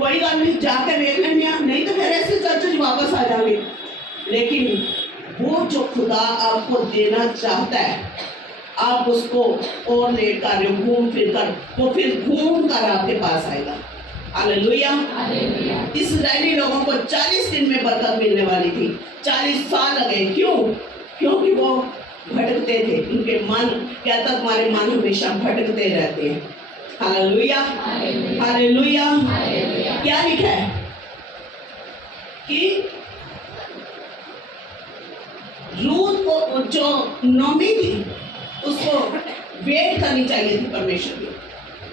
कोई गल नहीं, जाके वेख लेंगे, नहीं तो फिर ऐसे चर्च वापस आ जाएंगे। लेकिन वो जो खुदा आपको देना चाहता है, आप उसको और लेट कर रहे हो, घूम फिर कर, वो फिर घूम कर आपके पास आएगा। हालेलुया। इस्राएली लोगों को 40 दिन में बरकत मिलने वाली थी, 40 साल लगे। क्यों? क्योंकि वो भटकते थे। उनके मन कहता, तुम्हारे मन हमेशा भटकते रहते हैं। Hallelujah, hallelujah. क्या लिखा है कि रूत को जो नौमी थी उसको वेट करनी चाहिए थी परमेश्वर की,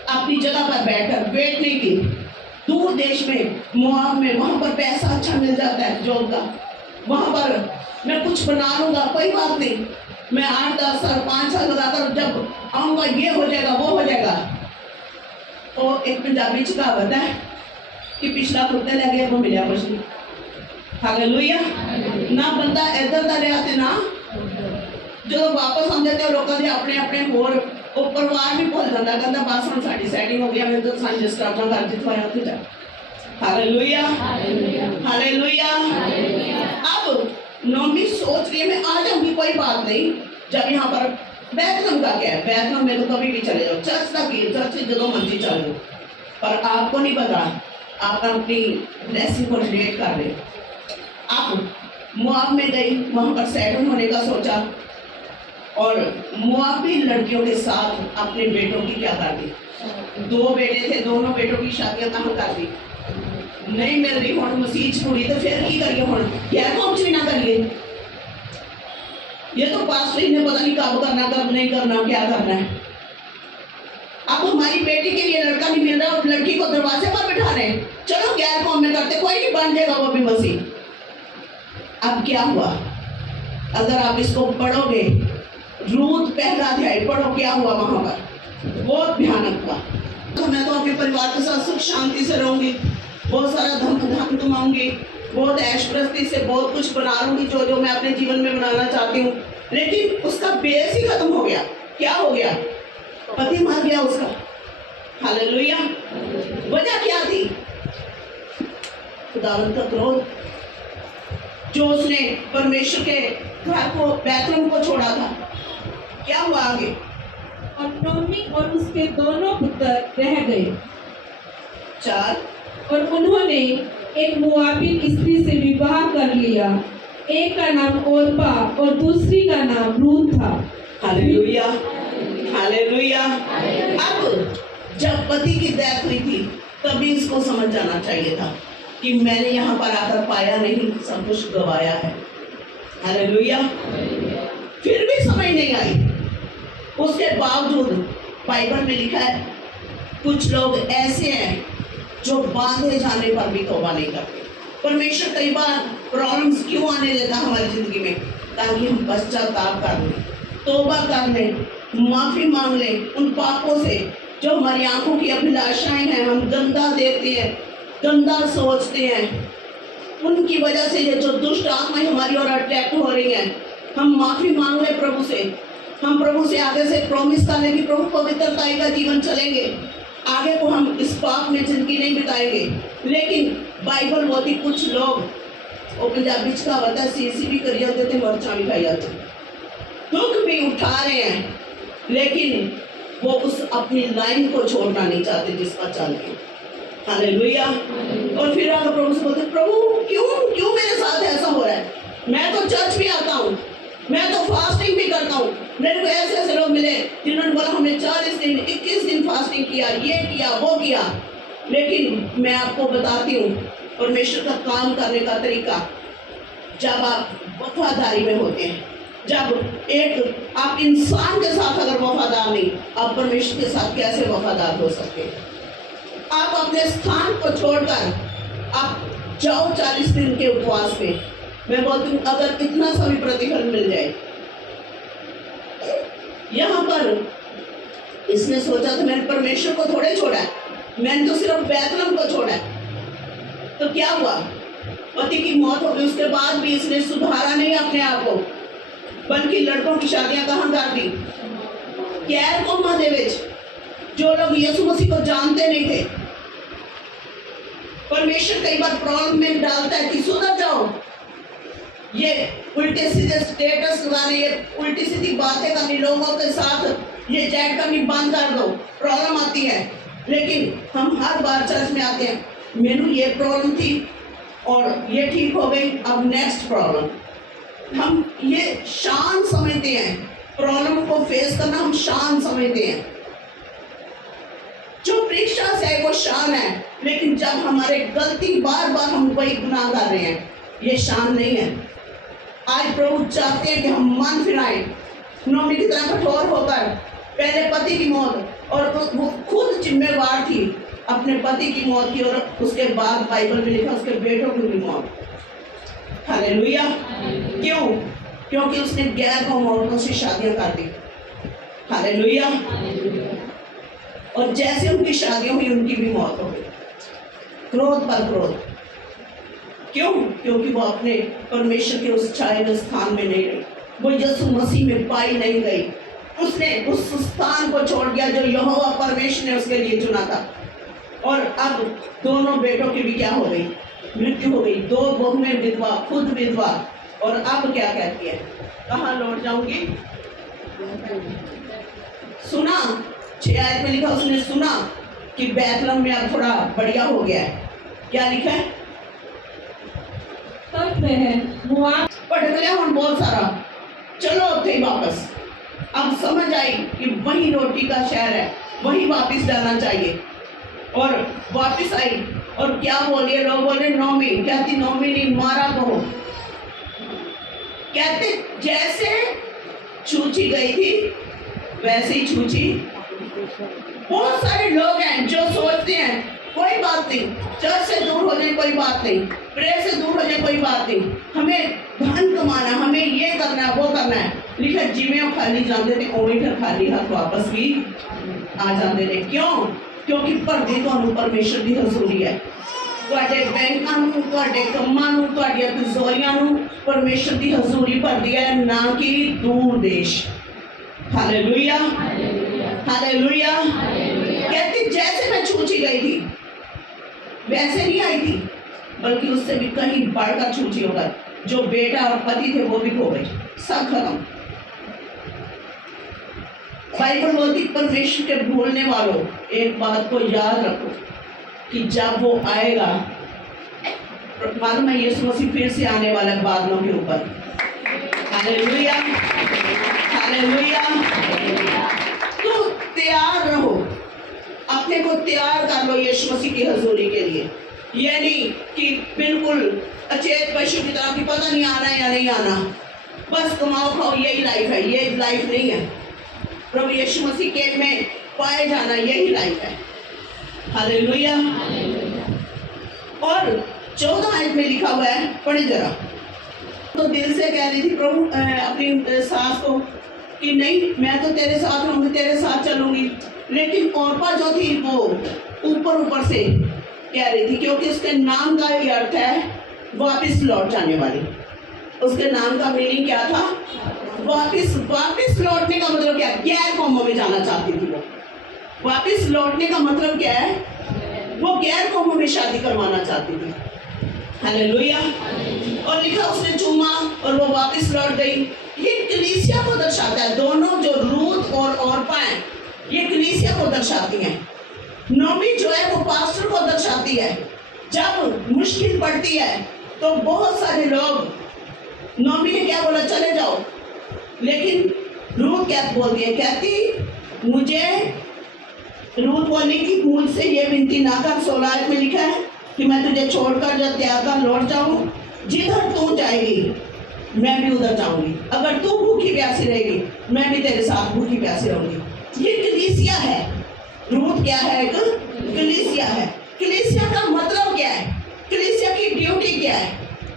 अपनी जगह पर बैठकर वेट नहीं की। दूर देश में, मोआब में, वहां पर पैसा अच्छा मिल जाता है जॉब का, वहां पर मैं कुछ बना लूंगा, कोई बात नहीं, मैं 8-10 साल 5 साल लगाकर जब आऊंगा ये हो जाएगा वो हो जाएगा। तो एक पंजाबी च कहावत है कि पिछला कुत्ते ले गया वो मिलिया कुछ नहीं। हालेलुया। ना बंदा इधर का रहा ना जो वापस आते तो लोगों के अपने अपने होर परिवार भी भुल जाता, कहता बस हम साड़ी सैटिंग हो गया, मैं तो सन डिस्टर्ब ना कर जितवाया उत्थे जा। Hallelujah, hallelujah. अब नौमी सोच रही है मैं आ जाऊंगी, कोई बात नहीं। जब यहाँ पर बैतलहम का क्या है, बैतलहम में तो कभी भी चले जाओ, चर्च का की चर्च जो मर्जी चल लो, पर आपको नहीं पता आप अपनी ब्लेसिंग को रिलेट कर रहे। आप मोआब में गई, वहां पर सेटल होने का सोचा और मोआबी लड़कियों के साथ अपने बेटों की क्या कर दी, 2 बेटे थे, दोनों बेटों की शादियां कहाँ कर दी, नहीं मिल रही हूँ मसीह कुड़ी, तो फिर की करिए हूँ, गैर कौम भी ना करिए। ये तो पास्टर ने पता नहीं कब करना, कब नहीं करना, क्या करना है। अब हमारी बेटी के लिए लड़का नहीं मिल रहा और लड़की को दरवाजे पर बिठा रहे, चलो गैर कौम में करते, कोई नहीं बन जाएगा वो भी मसीह। अब क्या हुआ, अगर आप इसको पढ़ोगे, रूत पहला अध्याय पढ़ो, क्या हुआ वहां पर, बहुत भयानक हुआ। तो मैं तो अपने परिवार के साथ सुख शांति से रहूंगी, बहुत सारा धन कमाऊंगी, बहुत ऐशप्रस्ती से बहुत कुछ बना लूंगी जो जो मैं अपने जीवन में बनाना चाहती हूँ, लेकिन उसका बेस ही खत्म हो गया। क्या हो गया? पति मर गया उसका। हालेलुया। वजह क्या थी? खुदावंत का क्रोध, जो उसने परमेश्वर के घर को, बैतलहम को छोड़ा था। क्या हुआ आगे? और नोमी और उसके दोनों पुत्र रह गए। 4 और उन्होंने एक मोआबी स्त्री से विवाह कर लिया, एक का नाम ओरपा और दूसरी का नाम रूत था। Hallelujah, hallelujah. अब जब पति की डेथ हुई थी तभी इसको समझ जाना चाहिए था कि मैंने यहाँ पर आकर पाया नहीं, सब कुछ गवाया है। हालेलुया। फिर भी समझ नहीं आई, उसके बावजूद बाइबल में लिखा है कुछ लोग ऐसे हैं जो बांधे जाने पर भी तौबा नहीं करते। परमेश्वर कई बार प्रॉब्लम्स क्यों आने देता हमारी जिंदगी में, ताकि हम पश्चाताप कर लें, तौबा कर लें, माफी मांग लें उन पापों से जो हमारी आंखों की अभिलाषाएं हैं, हम गंदा देखते हैं, गंदा सोचते हैं, उनकी वजह से ये जो दुष्ट आत्माएं हमारी ओर अट्रैक्ट हो रही हैं, हम माफी मांग लें प्रभु से। हम प्रभु से आगे से प्रॉमिस कर लें कि प्रभु पवित्रताई का जीवन चलेंगे, आगे को हम इस पाप में जिंदगी नहीं बिताएंगे। लेकिन बाइबल बोलती कुछ लोग वो पंजाबी का होता है सीसी भी करी जाते थे, मरचा भी खाई जाते, दुख भी उठा रहे हैं, लेकिन वो उस अपनी लाइन को छोड़ना नहीं चाहते जिस पर चल के। हालेलुया। और फिर आगे प्रभु से बोलते, प्रभु क्यों मेरे साथ ऐसा हो रहा है? मैं तो चर्च भी आता हूँ, मैं तो फास्टिंग भी करता हूँ, मेरे को ऐसे ऐसे लोग मिले जिन्होंने बोला हमने 40 दिन 21 दिन फास्टिंग किया, ये किया वो किया। लेकिन मैं आपको बताती हूँ परमेश्वर का काम करने का तरीका, जब आप वफादारी में होते हैं, जब एक आप इंसान के साथ अगर वफादार नहीं, आप परमेश्वर के साथ कैसे वफादार हो सकते हैं? आप अपने स्थान को छोड़कर आप जाओ 40 दिन के उपवास में। मैं बोलती हूँ अगर इतना सा भी प्रतिफल मिल जाए। यहाँ पर इसने सोचा था मैंने परमेश्वर को थोड़े छोड़ा है, मैंने तो सिर्फ बैतलहम को छोड़ा है। तो क्या हुआ? पति की मौत हो गई, उसके बाद भी इसने सुधारा नहीं अपने आप को, बल्कि लड़कों की शादियां कहाँ कर दी? गैर कौमां दे विच, जो लोग यीशु मसीह को जानते नहीं थे। परमेश्वर कई बार प्रॉब्लम में डालता है कि सुधर जाओ, ये उल्टे सीधे स्टेटस लगाने, ये उल्टी सीधी बातें करनी लोगों के साथ, ये चैट करनी बंद कर दो, प्रॉब्लम आती है। लेकिन हम हर बार चर्च में आते हैं, मेनू ये प्रॉब्लम थी और ये ठीक हो गई, अब नेक्स्ट प्रॉब्लम। हम ये शान समझते हैं, प्रॉब्लम को फेस करना हम शान समझते हैं। जो परीक्षा है वो शान है, लेकिन जब हमारे गलती बार बार हम वही गुनाह कर रहे हैं, ये शान नहीं है। आज प्रभु चाहते हैं कि हम मन फिराएं, नोमी की तरह कठोर होकर। पहले पति की मौत, और वो खुद जिम्मेवार थी अपने पति की मौत की, और उसके बाद बाइबल में लिखा उसके बेटों की भी मौत। हालेलुया। क्यों? क्योंकि उसने गैर कौम औरतों से शादियां कर दी। हालेलुया। और जैसे उनकी शादियां हुई उनकी भी मौत हो गई, क्रोध पर क्रोध। क्यों? क्योंकि वो अपने परमेश्वर के उस छाए हुए स्थान में नहीं रही, वो यीशु मसीह में पाई नहीं गई। उसने उस स्थान को छोड़ दिया जो यहोवा परमेश्वर ने उसके लिए चुना था। और अब दोनों बेटों की भी क्या हो गई? मृत्यु हो गई। 2 बहुएं विधवा, खुद विधवा। और अब क्या कहती है? कहाँ लौट जाऊंगी? सुना 6 आयत में लिखा, उसने सुना कि बैतलहम में अब थोड़ा बढ़िया हो गया है। क्या लिखा है? तब वह मोआब भटक गया हम बहुत सारा, चलो अब थे वापस। अब समझ आई कि वही रोटी का शहर है, वही वापस जाना चाहिए। और वापस आई, और क्या बोलिए लोग बोले नौमी, कहती नौमी नहीं मारा कहो। कहते जैसे छूची गई थी वैसे ही छूची। बहुत सारे लोग हैं जो सोचते हैं कोई बात नहीं, चर्च से दूर हो जाए कोई बात नहीं, प्रेयर से दूर हो जाए कोई बात नहीं, हमें धन कमाना, हमें ये करना है वो करना है। लिखा जिमें खाली जाते थे उवें फिर खाली हाथ वापस भी आ जाते थे। क्यों? क्योंकि भरती ਤੁਹਾਨੂੰ परमेश्वर की हजूरी है। ਤੁਹਾਡੇ ਬੈਂਕਾਂ ਨੂੰ, ਤੁਹਾਡੇ ਕੰਮਾਂ ਨੂੰ, ਤੁਹਾਡੀਆਂ ਤਿਜੋਰੀਆਂ ਨੂੰ परमेश्वर की हजूरी भरती है, ना कि दूर देश। Hallelujah, hallelujah. कहती जैसे मैं छूची गई थी वैसे नहीं आई थी, बल्कि उससे भी कहीं बढ़कर छूची होकर। जो बेटा और पति थे वो भी खो गए, सब खत्म। बाइबल बोलती परमेश्वर के भूलने वालों एक बात को याद रखो कि जब वो आएगा, मालूम है यीशु मसीह फिर से आने वाला है बादलों के ऊपर। Hallelujah, hallelujah. तो तैयार रहो, अपने को तैयार कर लो यीशु मसीह की हजूरी के लिए। ये नहीं कि बिल्कुल अचेत पशु की तरह कि पता नहीं आना या नहीं आना, बस कमाओ खाओ यही लाइफ है। ये लाइफ नहीं है। प्रभु यीशु मसीह के में पाए जाना यही लाइफ है। हालेलुया। और 14 आयत में लिखा हुआ है, पढ़े जरा। तो दिल से कह रही थी प्रभु अपनी सास को कि नहीं मैं तो तेरे साथ रहूंगी, तेरे साथ चलूंगी। लेकिन औरपा जो थी वो ऊपर ऊपर से कह रही थी, क्योंकि उसके नाम का ही अर्थ है वापस लौट जाने वाली। उसके नाम का मीनिंग क्या था? वापस। वापस लौटने का मतलब क्या है? गैर कौमों में जाना चाहती थी वो। वापस लौटने का मतलब क्या है? वो गैर कौमों में शादी करवाना चाहती थी। हालेलुया। और लिखा उसने चूमा और वो वापस लौट गई। ये कलीसिया को दर्शाता है। दोनों जो रूत और औरपा हैं ये कलीसिया को दर्शाती हैं। नौमी जो है वो पास्टर को दर्शाती है। जब मुश्किल पड़ती है तो बहुत सारे लोग, नौमी ने क्या बोला? चले जाओ। लेकिन रूत क्या बोलती है? कहती मुझे, रूत बोली कि मुझसे ये विनती ना कर। 16 आयत में लिखा है कि मैं तुझे छोड़कर जब त्याग कर लौट जाऊं, जिधर तू जाएगी मैं भी उधर जाऊंगी। अगर तू भूखी प्यासी रहेगी मैं भी तेरे साथ भूखी प्यासी रहूंगी। ये कलीसिया है। रूत क्या है? एक कलीसिया है। कलीसिया का मतलब क्या है? कलीसिया की ड्यूटी क्या है?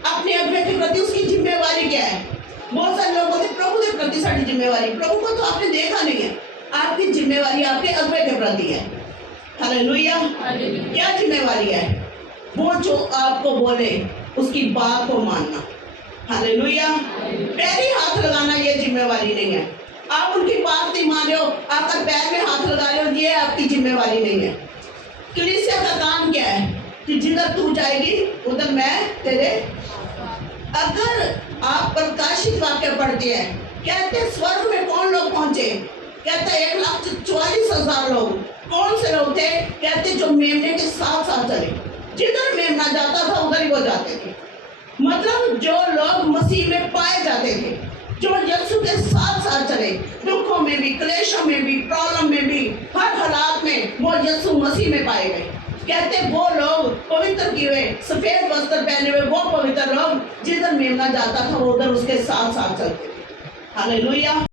अपने अगुवे के प्रति उसकी जिम्मेवारी क्या है? बहुत सारे लोग बोलते प्रभु के प्रति सारी जिम्मेवारी। प्रभु को तो आपने देखा नहीं है। आपकी जिम्मेवारी आपके अगुवे के प्रति है। हालेलुया। क्या जिम्मेवारी है? वो जो आपको बोले उसकी बात को मानना। हालेलुया। पैर ही हाथ लगाना ये जिम्मेवारी नहीं है। आप उनकी बात नहीं मान रहे हो, आकर पैर में हाथ लगा रहे हो, ये आपकी जिम्मेवारी नहीं है। कलीसिया का काम क्या है? कि जिधर तू जाएगी उधर मैं तेरे। अगर आप प्रकाशित वाक्य पढ़ते हैं, कहते स्वर्ग में कौन लोग पहुंचे, कहते 1,44,000 लोग। कौन से लोग थे, कहते जो मेमने के साथ साथ चले, जिधर मेमना जाता था उधर ही वो जाते थे। मतलब जो लोग मसीह में पाए जाते थे, जो यीशु के साथ साथ चले, दुखों में भी, क्लेशों में भी, प्रॉब्लम में भी, हर हालात में वो यीशु मसीह में पाए गए। कहते वो लोग पवित्र किए हुए, सफेद वस्त्र पहने हुए, वो पवित्र लोग जिधर मेमना जाता था वो उधर उसके साथ साथ चलते थे। हालेलुया।